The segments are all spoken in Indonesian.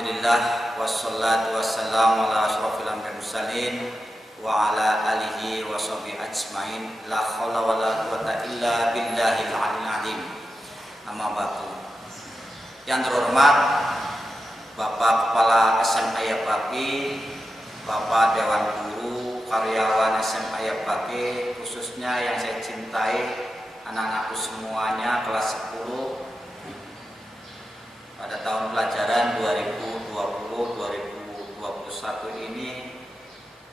Alhamdulillah wassalatu wassalamu ala asyrofil anbiya'i mursalin wa ala alihi wa sahbihi ajmain. La haula wala quwata illa billahil aliyil azim. Amma ba'du. Yang terhormat Bapak Kepala SMA Yapaki, Bapak Dewan Guru, karyawan SMA Yapaki, khususnya yang saya cintai, anak-anakku semuanya kelas 10 pada tahun pelajaran 2020-2021 ini.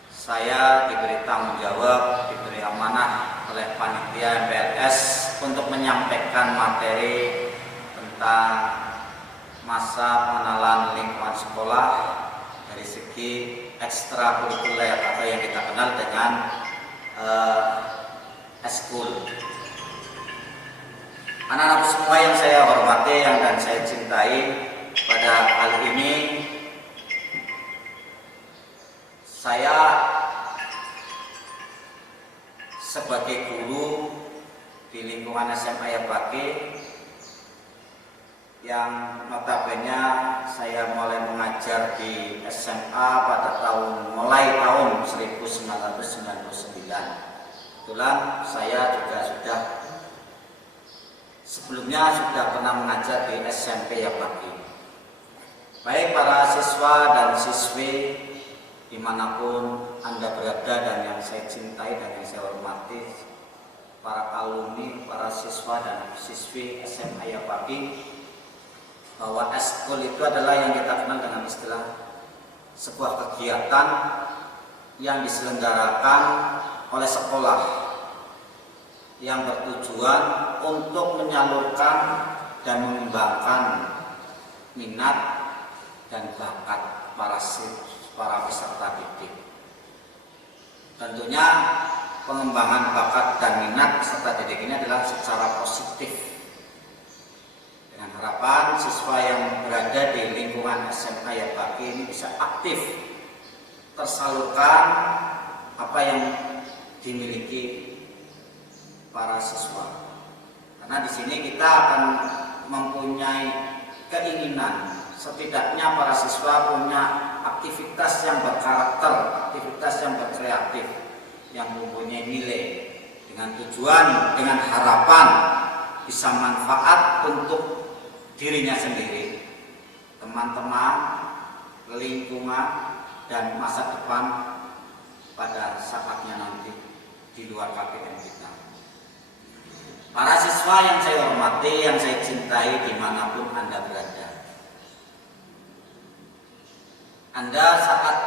Saya diberi tanggung jawab, diberi amanah oleh panitia MPLS untuk menyampaikan materi tentang masa pengenalan lingkungan sekolah dari segi ekstrakurikuler atau yang kita kenal dengan eskul. Anak-anak semua yang saya hormati dan saya cintai, pada kali ini saya sebagai guru di lingkungan SMA Yapaki yang notabene saya mulai mengajar di SMA pada mulai tahun 1999. Kebetulan saya juga sebelumnya sudah pernah mengajar di SMP Yapaki. Baik para siswa dan siswi dimanapun Anda berada dan yang saya cintai dan yang saya hormati, para alumni, para siswa dan siswi SMA Yapaki, bahwa eskul itu adalah yang kita kenal dengan istilah sebuah kegiatan yang diselenggarakan oleh sekolah yang bertujuan untuk menyalurkan dan mengembangkan minat dan bakat para peserta didik. Tentunya pengembangan bakat dan minat peserta didik ini adalah secara positif, dengan harapan siswa yang berada di lingkungan SMA Yapaki ini bisa aktif tersalurkan apa yang dimiliki para siswa. Karena di sini kita akan mempunyai keinginan setidaknya para siswa punya aktivitas yang berkarakter, aktivitas yang berkreatif, yang mempunyai nilai, dengan tujuan, dengan harapan bisa manfaat untuk dirinya sendiri, teman-teman, lingkungan, dan masa depan pada saatnya nanti di luar KPM kita. Para siswa yang saya hormati, yang saya cintai dimanapun Anda berada, Anda saat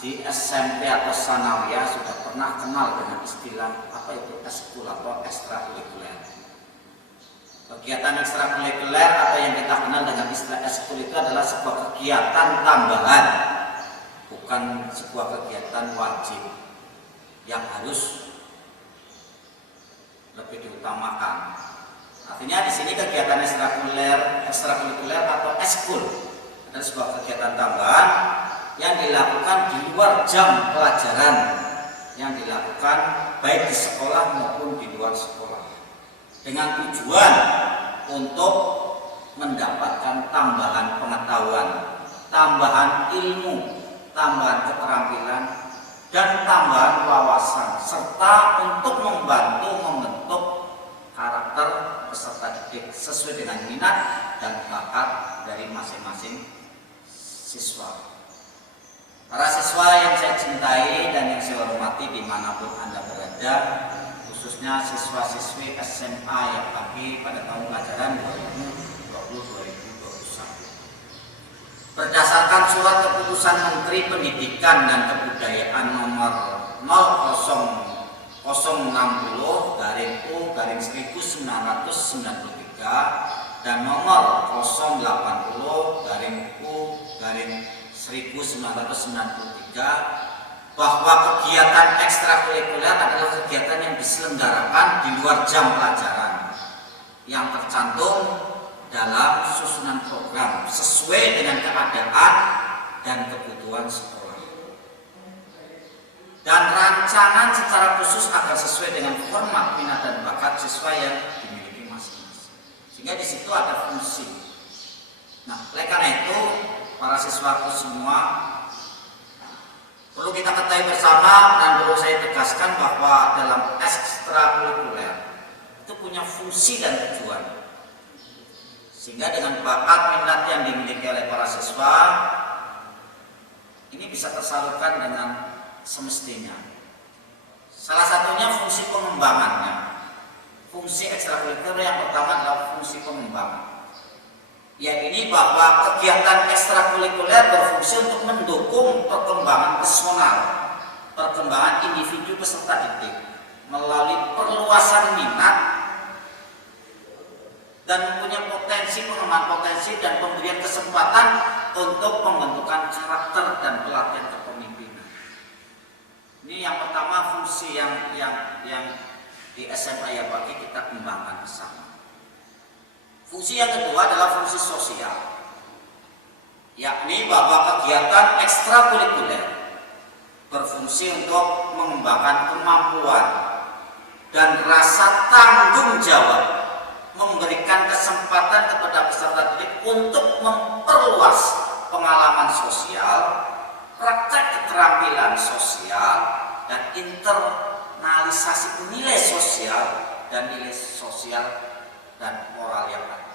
di SMP atau sanawiyah sudah pernah kenal dengan istilah apa itu eskul atau ekstrakurikuler. Kegiatan ekstrakurikuler atau yang kita kenal dengan istilah eskul itu adalah sebuah kegiatan tambahan, bukan sebuah kegiatan wajib yang harus lebih diutamakan. Artinya di sini kegiatan ekstrakurikuler atau eskul adalah sebuah kegiatan tambahan yang dilakukan di luar jam pelajaran, yang dilakukan baik di sekolah maupun di luar sekolah, dengan tujuan untuk mendapatkan tambahan pengetahuan, tambahan ilmu, tambahan keterampilan, dan tambahan wawasan, serta untuk membantu membentuk karakter peserta didik sesuai dengan minat dan bakat dari masing-masing siswa. Para siswa yang saya cintai dan yang saya hormati dimanapun Anda berada, khususnya siswa-siswi SMA Yapaki pada tahun pelajaran 2020-2021. Berdasarkan surat keputusan Menteri Pendidikan dan Kebudayaan nomor 00/U/1993 dan nomor 080/U/1993 bahwa kegiatan ekstrakurikuler adalah kegiatan yang diselenggarakan di luar jam pelajaran yang tercantum dalam susunan program sesuai dengan keadaan dan kebutuhan sekolah, dan rancangan secara khusus agar sesuai dengan format minat dan bakat siswa yang dimiliki masing-masing, sehingga di situ ada fungsi. Nah, oleh karena itu para para siswaku semua, perlu kita ketahui bersama dan perlu saya tegaskan bahwa dalam ekstrakurikuler itu punya fungsi dan tujuan. Sehingga dengan bakat minat yang dimiliki oleh para siswa ini bisa tersalurkan dengan semestinya. Salah satunya fungsi pengembangannya. Fungsi ekstrakurikuler yang pertama adalah fungsi pengembangan. Yakni bahwa kegiatan ekstrakurikuler berfungsi untuk mendukung perkembangan personal, perkembangan individu peserta didik melalui perluasan minat dan mempunyai potensi pengembangan potensi dan pemberian kesempatan untuk pembentukan karakter dan pelatihan kepemimpinan. Ini yang pertama fungsi yang di SMA Yapaki kita kembangkan bersama. Fungsi yang kedua adalah fungsi sosial, yakni bahwa kegiatan ekstrakurikuler berfungsi untuk mengembangkan kemampuan dan rasa tanggung jawab, memberikan kesempatan kepada peserta didik untuk memperluas pengalaman sosial, praktek keterampilan sosial, dan internalisasi nilai sosial dan moral yang ada.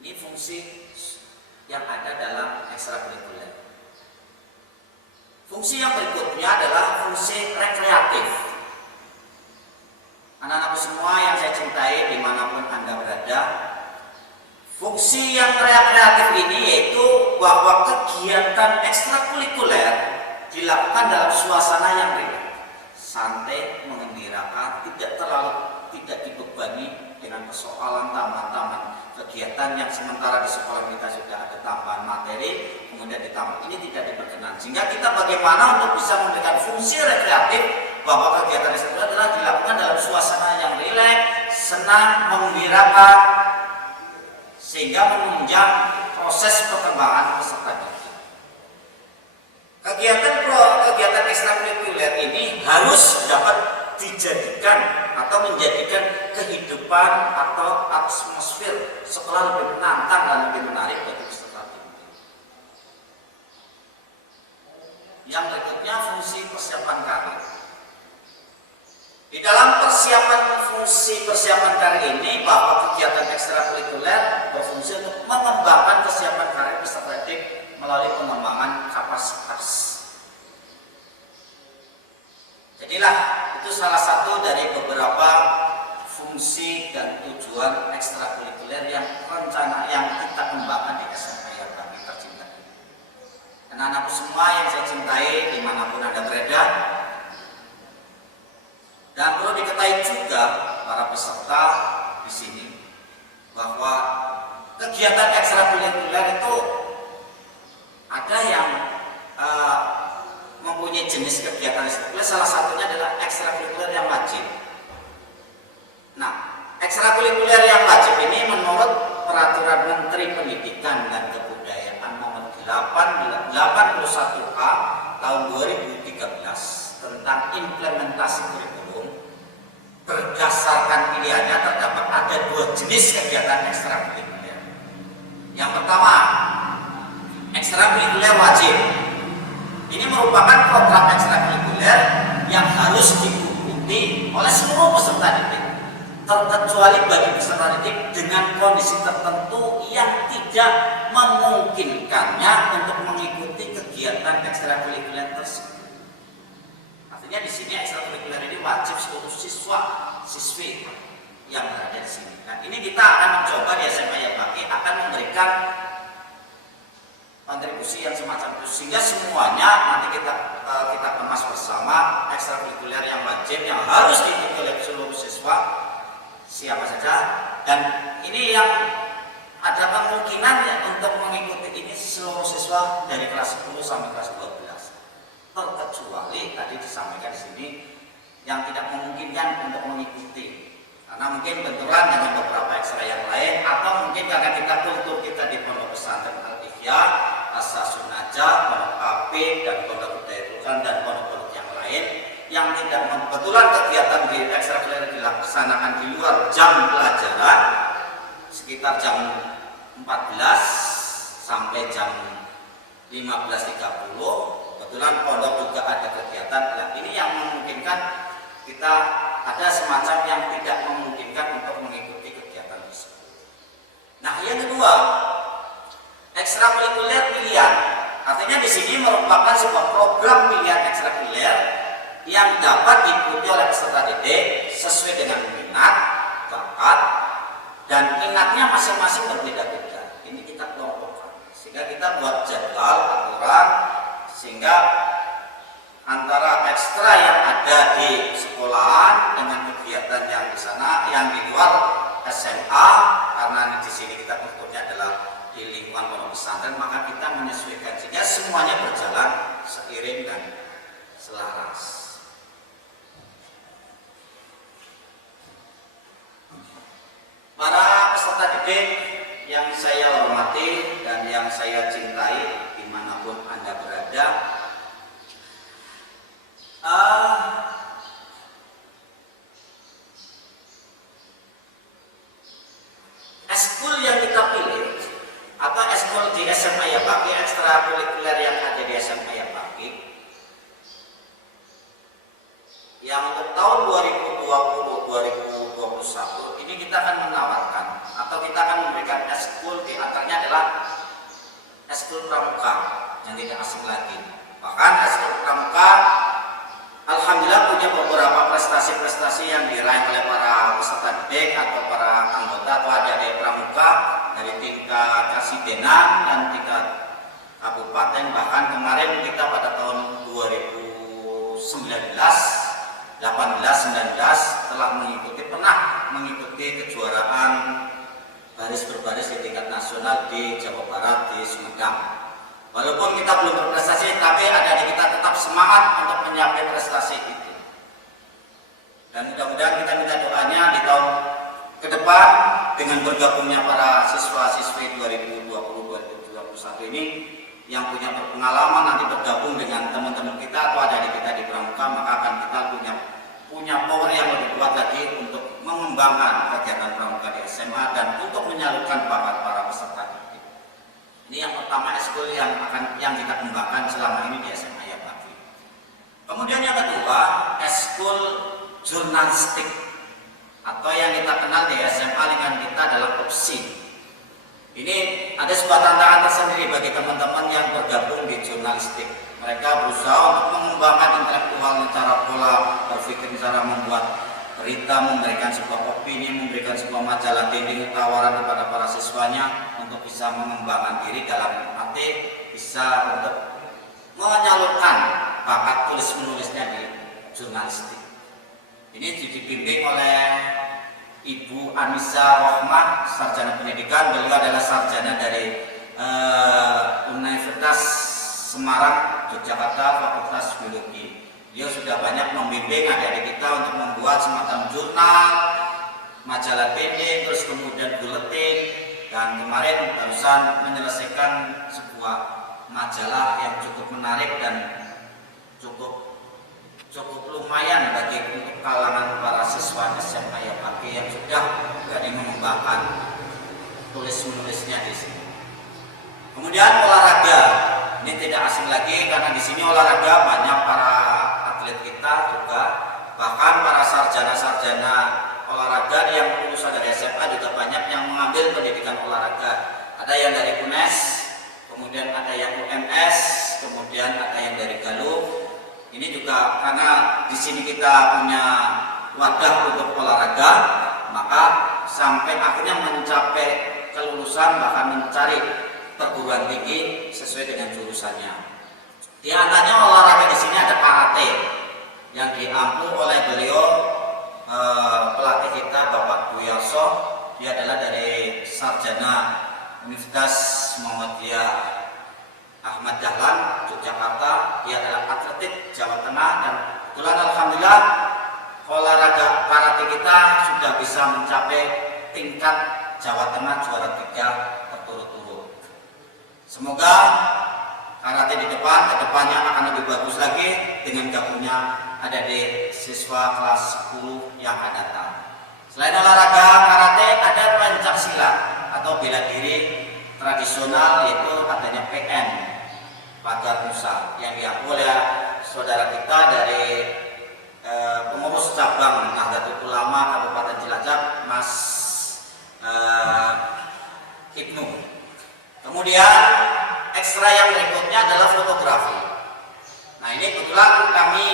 Ini fungsi yang ada dalam ekstrakurikuler. Fungsi yang berikutnya adalah fungsi rekreatif. Anak-anakku semua yang saya cintai dimanapun Anda berada, fungsi yang rekreatif ini yaitu bahwa kegiatan ekstrakurikuler dilakukan dalam suasana yang rileks, santai, mengembirakan, tidak dibebani dengan persoalan tambahan-tambahan kegiatan yang sementara di sekolah kita sudah ada tambahan materi, kemudian ditambah ini tidak diperkenan. Sehingga kita bagaimana untuk bisa memberikan fungsi rekreatif bahwa kegiatan itu adalah dilakukan dalam suasana yang rileks, senang, menggembirakan, sehingga menunjang proses perkembangan peserta didik. Kegiatan ekstrakurikuler ini harus dapat dijadikan atau menjadikan kehidupan atau atmosfer sekolah lebih menantang dan lebih menarik bagi peserta didik. Yang berikutnya fungsi persiapan karir. Di dalam fungsi persiapan karir ini bahwa kegiatan ekstrakurikuler berfungsi untuk mengembangkan kesiapan karir peserta didik melalui pengembangan kapasitas. Jadilah itu salah satu dari beberapa fungsi dan tujuan ekstrakurikuler yang kita kembangkan di SMA Yapaki tercinta. Anak-anakku semua yang saya cintai dimanapun Anda berada, dan perlu diketahui juga para peserta di sini bahwa kegiatan ekstrakurikuler itu ada yang mempunyai jenis kegiatan ekstrakurikuler, salah satunya adalah ekstrakurikuler yang wajib. Nah, ekstrakurikuler yang wajib ini menurut Peraturan Menteri Pendidikan dan Kebudayaan Nomor 81A Tahun 2013 tentang implementasi kurikulum, berdasarkan pilihannya terdapat ada dua jenis kegiatan ekstrakurikuler. Yang pertama, ekstrakurikuler wajib. Ini merupakan program ekstrakurikuler yang harus diikuti oleh seluruh peserta didik, terkecuali bagi peserta didik dengan kondisi tertentu yang tidak memungkinkannya untuk mengikuti kegiatan ekstrakurikuler tersebut. Artinya di sini ekstrakurikuler ini wajib seluruh siswi yang berada di sini. Nah, ini kita akan mencoba di SMA Yapaki akan memberikan kontribusi yang semacam itu sehingga semuanya nanti kita kemas bersama ekstrakurikuler yang wajib yang harus diikuti oleh seluruh siswa siapa saja, dan ini yang ada kemungkinan untuk mengikuti ini seluruh siswa dari kelas 10 sampai kelas 12, terkecuali tadi disampaikan di sini yang tidak memungkinkan untuk mengikuti karena mungkin benturan dengan beberapa ekstra yang lain, atau mungkin karena kultur kita di Pondok Pesantren Al-Ihya, Assasun Najah, Pondok AP, dan Pondok Budaya Tuhan, dan pondok-pondok yang lain yang tidak kebetulan kegiatan di ekstrakurikuler dilaksanakan di luar jam pelajaran sekitar jam 14 sampai jam 15.30. Kebetulan pondok juga ada kegiatan. Nah, ini yang memungkinkan kita ada semacam yang tidak memungkinkan untuk mengikuti kegiatan tersebut. Nah, yang kedua, ekstrakurikuler pilihan. Artinya di sini merupakan sebuah program pilihan ekstrakurikuler yang dapat diikuti oleh peserta didik sesuai dengan minat, bakat, dan minatnya masing-masing berbeda-beda. Ini kita kelompokkan sehingga kita buat jadwal aturan sehingga antara ekstra yang ada di sekolahan dengan kegiatan yang di sana, yang di luar SMA, karena di sini kita bentuknya adalah di lingkungan pondok pesantren, maka kita menyesuaikan sehingga semuanya berjalan seiring dan selaras. Para peserta didik yang saya hormati dan yang saya cintai dimanapun Anda berada, eskul yang kita pilih atau eskul di SMA Yapaki, ekstrakurikuler yang ada di SMA Yapaki, yang untuk tahun 2020-2021 ini kita akan menawarkan atau kita akan memberikan eskul, di antaranya adalah eskul pramuka yang tidak asing lagi. Bahkan eskul pramuka alhamdulillah punya beberapa prestasi-prestasi yang diraih oleh para peserta didik atau para anggota atau adik-adik pramuka dari tingkat Kasidenan dan tingkat kabupaten. Bahkan kemarin kita pada tahun 2019, 18, 19 telah pernah mengikuti kejuaraan baris berbaris di tingkat nasional di Jawa Barat, di Sumedang. Walaupun kita belum berprestasi, tapi adik-adik kita tetap semangat untuk mencapai prestasi itu. Dan mudah-mudahan kita minta doanya di tahun ke depan dengan bergabungnya para siswa-siswi 2020-2021 ini yang punya pengalaman nanti bergabung dengan teman-teman kita atau adik-adik kita di pramuka, maka akan kita punya power yang lebih kuat lagi untuk mengembangkan kegiatan pramuka di SMA dan untuk menyalurkan bakat para peserta didik. Ini yang pertama, eskul yang kita kembangkan selama ini di SMA Yapaki. Kemudian yang kedua, eskul jurnalistik atau yang kita kenal di SMA lingkungan kita adalah opsi. Ini ada sebuah tantangan tersendiri bagi teman-teman yang bergabung di jurnalistik. Mereka berusaha untuk mengembangkan intelektual, cara pola berpikir, cara membuat berita, memberikan sebuah opini, memberikan sebuah majalah dinding tawaran kepada para siswanya untuk bisa mengembangkan diri dalam arti bisa untuk menyalurkan bakat tulis menulisnya di jurnalistik. Ini dibimbing oleh Ibu Anissa Rohmah, sarjana pendidikan. Beliau adalah sarjana dari Universitas Semarang, Yogyakarta, Fakultas Biologi. Dia sudah banyak membimbing adik-adik kita untuk membuat semacam jurnal, majalah pendek, terus kemudian buletin, dan kemarin barusan menyelesaikan sebuah majalah yang cukup menarik dan cukup lumayan bagi untuk kalangan para siswa SMA Yapaki yang sudah berani mengembangkan tulis menulisnya di sini. Kemudian olahraga, ini tidak asing lagi karena di sini olahraga banyak para atlet kita juga, bahkan para sarjana-sarjana olahraga yang lulusan dari SMA juga banyak yang mengambil pendidikan olahraga. Ada yang dari UNES, kemudian ada yang UMS, kemudian ada yang dari Galuh. Ini juga karena di sini kita punya wadah untuk olahraga, maka sampai akhirnya mencapai kelulusan bahkan mencari perguruan tinggi sesuai dengan jurusannya. Di antaranya olahraga di sini ada karate yang diampu oleh beliau pelatih kita Bapak Buyoso. Dia adalah dari sarjana Universitas Muhammadiyah Ahmad Dahlan, Yogyakarta. Dia adalah atletik Jawa Tengah dan kebetulan alhamdulillah olahraga karate kita sudah bisa mencapai tingkat Jawa Tengah juara 3 berturut-turut. Semoga karate di kedepannya akan lebih bagus lagi dengan gabungnya ada di siswa kelas 10 yang akan datang. Selain olahraga karate ada pencak silat atau bela diri tradisional, yaitu adanya PN Pagar Nusa yang diambil oleh saudara kita dari pengurus cabang Nahdlatul Ulama Kabupaten Cilacap, Mas Ibnu. Kemudian ekstra yang berikutnya adalah fotografi. Nah, ini kebetulan kami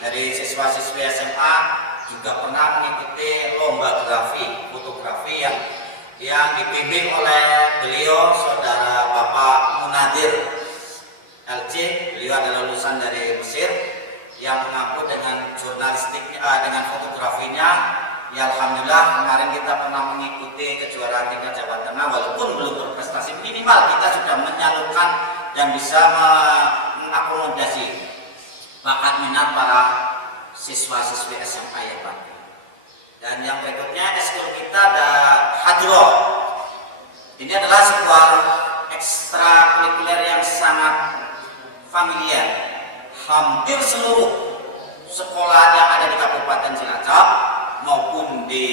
dari siswa-siswi SMA juga pernah mengikuti lomba fotografi yang dibimbing oleh beliau saudara Bapak Munadir LC. Beliau adalah lulusan dari Mesir yang mengaku dengan jurnalistiknya, dengan fotografinya. Ya, alhamdulillah kemarin kita pernah mengikuti kejuaraan tingkat Jawa Tengah, walaupun belum berprestasi, minimal kita sudah menyalurkan dan bisa mengakomodasi bakat minat para siswa-siswi SMA ya Pak. Dan yang berikutnya eskul kita ada hadroh. Ini adalah sebuah ekstrakurikuler yang sangat familiar. Hampir seluruh sekolah yang ada di Kabupaten Cilacap maupun di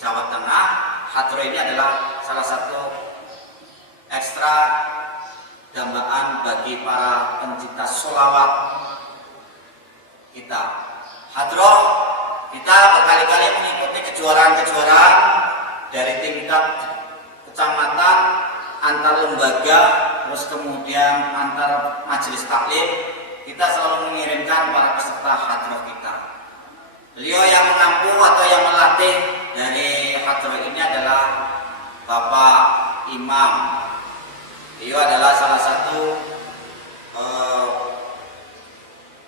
Jawa Tengah, hadroh ini adalah salah satu ekstra dambaan bagi para pencinta sholawat kita. Hadroh kita berkali-kali mengikuti kejuaraan-kejuaraan dari tingkat kecamatan, antar lembaga, terus kemudian antar majelis taklim. Kita selalu mengirimkan para peserta hadroh kita. Beliau yang mengampu atau yang melatih dari hadroh ini adalah Bapak Imam. Beliau adalah salah satu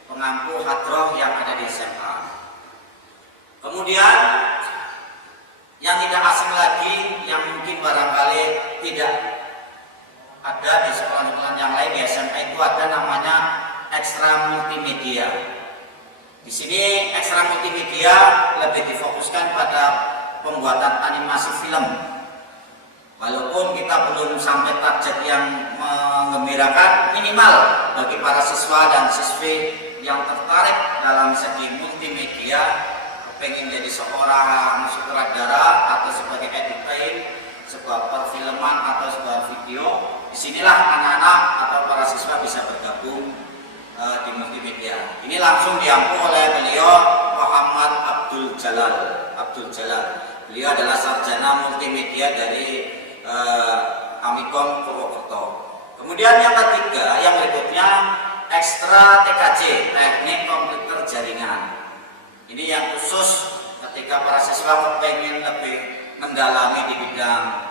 pengampu hadroh yang ada di SMA. Kemudian yang tidak asing lagi, yang mungkin barangkali tidak ada di sekolah-sekolah yang lain di SMA itu ada namanya ekstra multimedia. Di sini ekstra multimedia lebih difokuskan pada pembuatan animasi film. Walaupun kita belum sampai target yang menggembirakan, minimal bagi para siswa dan siswi yang tertarik dalam segi multimedia, pengen jadi seorang sutradara atau sebagai editor sebuah perfilman atau sebuah video, disinilah anak-anak atau para siswa bisa bergabung di multimedia. Ini langsung diampu oleh beliau Muhammad Abdul Jalal. Beliau adalah sarjana multimedia dari Amikom Purwokerto. Kemudian yang ketiga, yang berikutnya ekstra TKJ, teknik komputer jaringan. Ini yang khusus ketika para siswa pengen lebih mendalami di bidang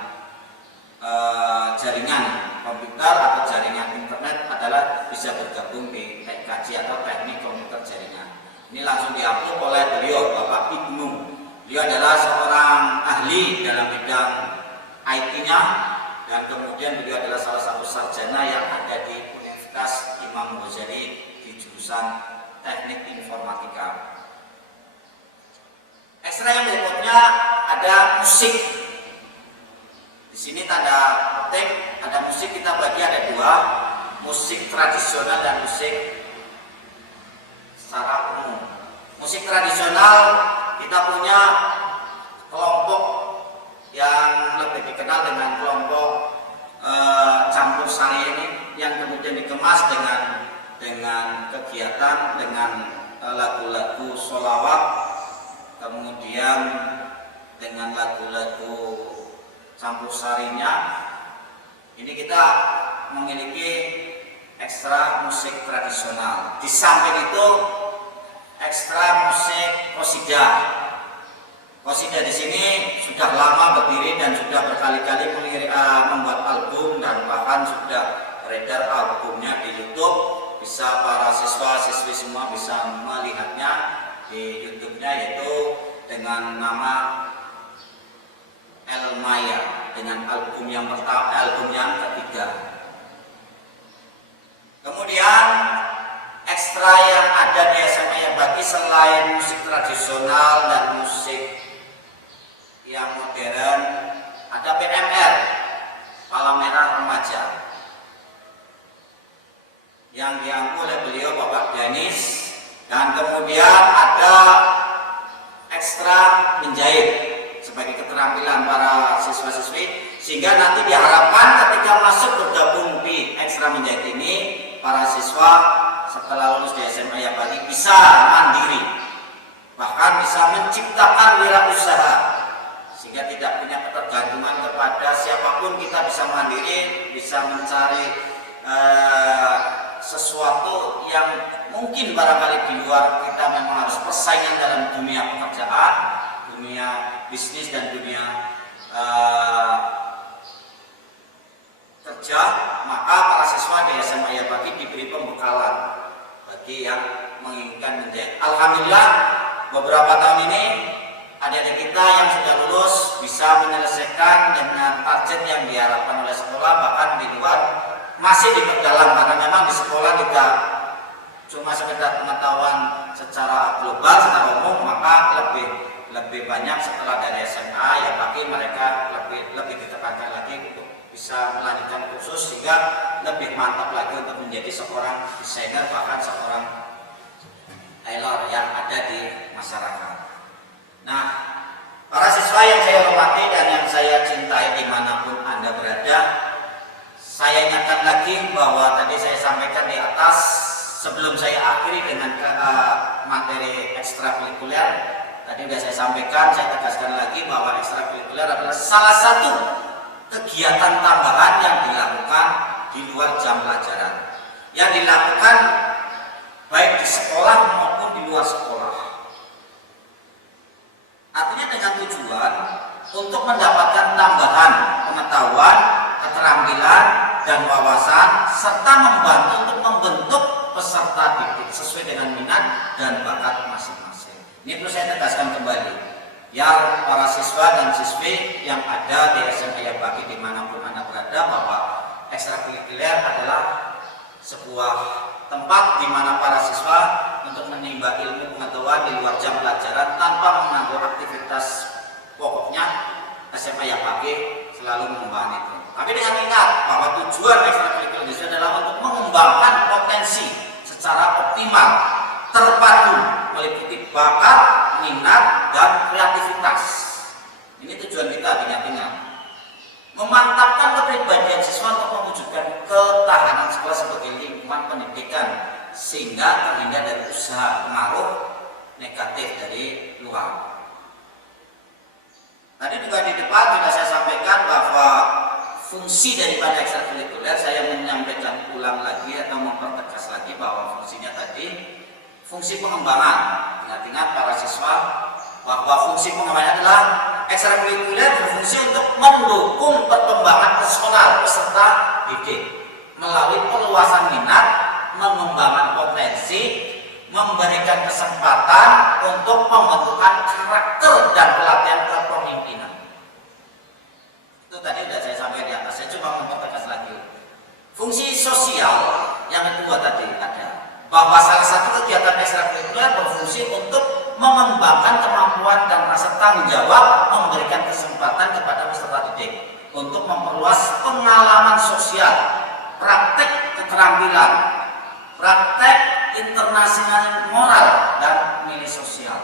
jaringan komputer atau jaringan internet adalah bisa bergabung di TKJ atau teknik komputer jaringan. Ini langsung diampu oleh beliau Bapak Ibnu. Beliau adalah seorang ahli dalam bidang IT-nya dan kemudian beliau adalah salah satu sarjana yang ada di Universitas Imam Ghazali di jurusan Teknik Informatika. Ekstra yang berikutnya ada musik. Di sini tanda petik ada musik, kita bagi ada dua, musik tradisional dan musik secara umum. Musik tradisional kita punya kelompok yang lebih dikenal dengan kelompok campur sari ini, yang kemudian dikemas dengan kegiatan dengan lagu-lagu sholawat, kemudian dengan lagu-lagu campur sarinya. Ini kita memiliki ekstra musik tradisional. Di samping itu ekstra musik qosidah. Qosidah di sini sudah lama berdiri dan sudah berkali-kali membuat album dan bahkan sudah beredar albumnya di YouTube. Bisa para siswa-siswi semua bisa melihatnya di YouTube-nya, yaitu dengan nama El Maya, dengan album yang pertama, album yang ketiga. Kemudian ekstra yang ada di SMA yang bagi selain musik tradisional dan musik yang modern, ada PMR, Palang Merah Remaja, yang diampu oleh beliau Bapak Danis. Dan kemudian ada ekstra menjahit sebagai keterampilan para siswa-siswi. Sehingga nanti diharapkan ketika masuk bergabung di ekstra menjahit ini, para siswa setelah lulus di SMA Yapaki bisa mandiri, bahkan bisa menciptakan wirausaha, sehingga tidak punya ketergantungan kepada siapapun. Kita bisa mandiri, bisa mencari sesuatu yang mungkin barangkali di luar kita memang harus persaingan dalam dunia pekerjaan, dunia bisnis dan dunia kerja. Maka para siswa di SMA Yapaki diberi pembekalan bagi yang menginginkan menjahit. Alhamdulillah beberapa tahun ini adik-adik kita yang sudah lulus bisa menyelesaikan dengan target yang diharapkan oleh sekolah, bahkan di luar masih diperdalam, karena memang di sekolah juga cuma sekedar pengetahuan secara global, secara umum, maka lebih banyak setelah dari SMA Yapaki mereka lebih ditekankan lagi untuk bisa melanjutkan kursus sehingga lebih mantap lagi untuk menjadi seorang desainer, bahkan seorang tailor yang ada di masyarakat. Nah, para siswa yang saya hormati dan yang saya cintai dimanapun Anda berada, saya ingatkan lagi bahwa tadi saya sampaikan di atas, sebelum saya akhiri dengan materi ekstrakurikuler, tadi sudah saya sampaikan, saya tegaskan lagi bahwa ekstrakurikuler adalah salah satu kegiatan tambahan yang dilakukan di luar jam pelajaran, yang dilakukan baik di sekolah maupun di luar sekolah. Artinya dengan tujuan untuk mendapatkan tambahan pengetahuan, keterampilan, dan wawasan, serta membantu untuk membentuk peserta didik sesuai dengan minat dan bakat masing-masing. Ini perlu saya tegaskan kembali, yang para siswa dan siswi yang ada di SMA Yapaki dimanapun Anda berada, bahwa ekstrakurikuler adalah sebuah tempat di mana para siswa untuk menimba ilmu pengetahuan di luar jam pelajaran tanpa mengganggu aktivitas pokoknya. SMA Yapaki selalu mengembangkan itu. Tapi dengan ingat bahwa tujuan ekstrakurikuler itu adalah untuk mengembangkan potensi secara optimal, terpadu, meliputi bakat, minat, dan kreativitas. Ini tujuan kita, ingat-ingat. Memantapkan kepribadian siswa untuk mewujudkan ketahanan sekolah sebagai lingkungan pendidikan, sehingga terhindar dari usaha pengaruh negatif dari luar. Tadi juga di depan sudah saya sampaikan bahwa fungsi daripada ekstrakurikuler, saya menyampaikan ulang lagi atau mempertegas lagi bahwa fungsinya tadi fungsi pengembangan. Ingat-ingat para siswa bahwa fungsi pengembangan adalah ekstrakurikuler berfungsi untuk mendukung perkembangan personal peserta didik melalui perluasan minat, mengembangkan potensi, memberikan kesempatan untuk pembentukan karakter dan pelatihan kepemimpinan. Itu tadi sudah saya sampaikan di atas, saya cuma mempertegas lagi. Fungsi sosial yang kedua tadi ada, bahwa salah satu kegiatan ekstrakurikuler berfungsi untuk mengembangkan kemampuan dan rasa tanggung jawab, memberikan kesempatan kepada peserta didik untuk memperluas pengalaman sosial, praktek keterampilan, praktek internasional moral, dan nilai sosial.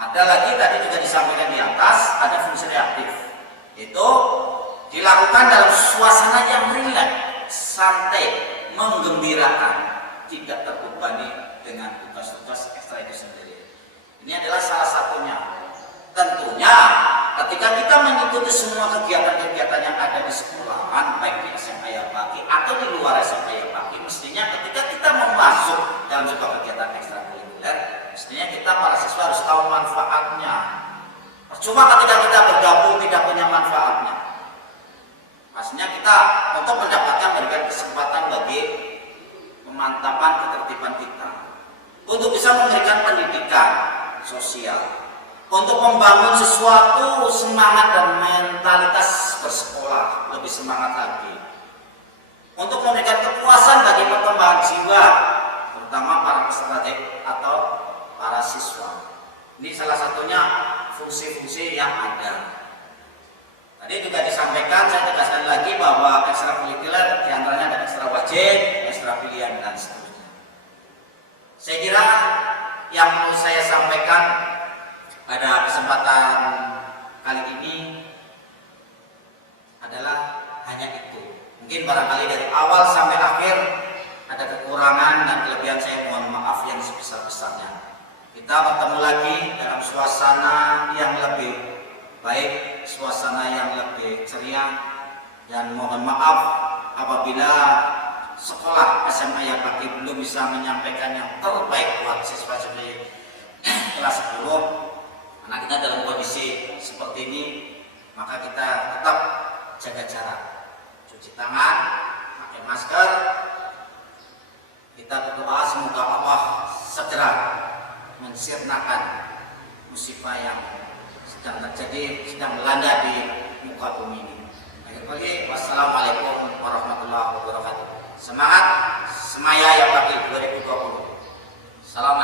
Ada lagi tadi juga disampaikan di atas, ada fungsi reaktif. Itu dilakukan dalam suasana yang rileks, santai, menggembirakan, tidak terbebani dengan tugas-tugas ekstra itu sendiri. Ini adalah salah satunya. Tentunya ketika kita mengikuti semua kegiatan-kegiatan yang ada di sekolahan, baik di SMA Yapaki atau di luar SMA Yapaki, mestinya ketika kita mau masuk dalam sebuah kegiatan ekstrakurikuler, mestinya kita para siswa harus tahu manfaatnya. Percuma ketika kita bergabung tidak punya manfaatnya. Maksudnya kita untuk mendapatkan berbagai kesempatan bagi pemantapan ketertiban kita, untuk bisa memberikan pendidikan sosial, untuk membangun sesuatu semangat dan mentalitas bersekolah lebih semangat lagi, untuk memberikan kepuasan bagi perkembangan jiwa, terutama para peserta didik atau para siswa. Ini salah satunya fungsi-fungsi yang ada. Tadi juga disampaikan, saya tegaskan lagi bahwa ekstrakurikuler diantaranya ada ekstra wajib, ekstra pilihan, dan seterusnya. Saya kira yang perlu saya sampaikan pada kesempatan kali ini Mungkin barangkali dari awal sampai akhir ada kekurangan dan kelebihan, saya mohon maaf yang sebesar-besarnya. Kita bertemu lagi dalam suasana yang lebih baik, suasana yang lebih ceria, dan mohon maaf apabila sekolah SMA Yapaki belum bisa menyampaikan yang terbaik buat siswa-siswi kelas 10. Karena kita dalam kondisi seperti ini, maka kita tetap jaga jarak, cuci tangan, pakai masker. Kita berdoa semoga Allah segera mensirnakan musibah yang sedang terjadi, sedang melanda di muka bumi ini. Akhir kali, wassalamualaikum warahmatullahi wabarakatuh. Semangat Semaya Yapaki 2020. Salam.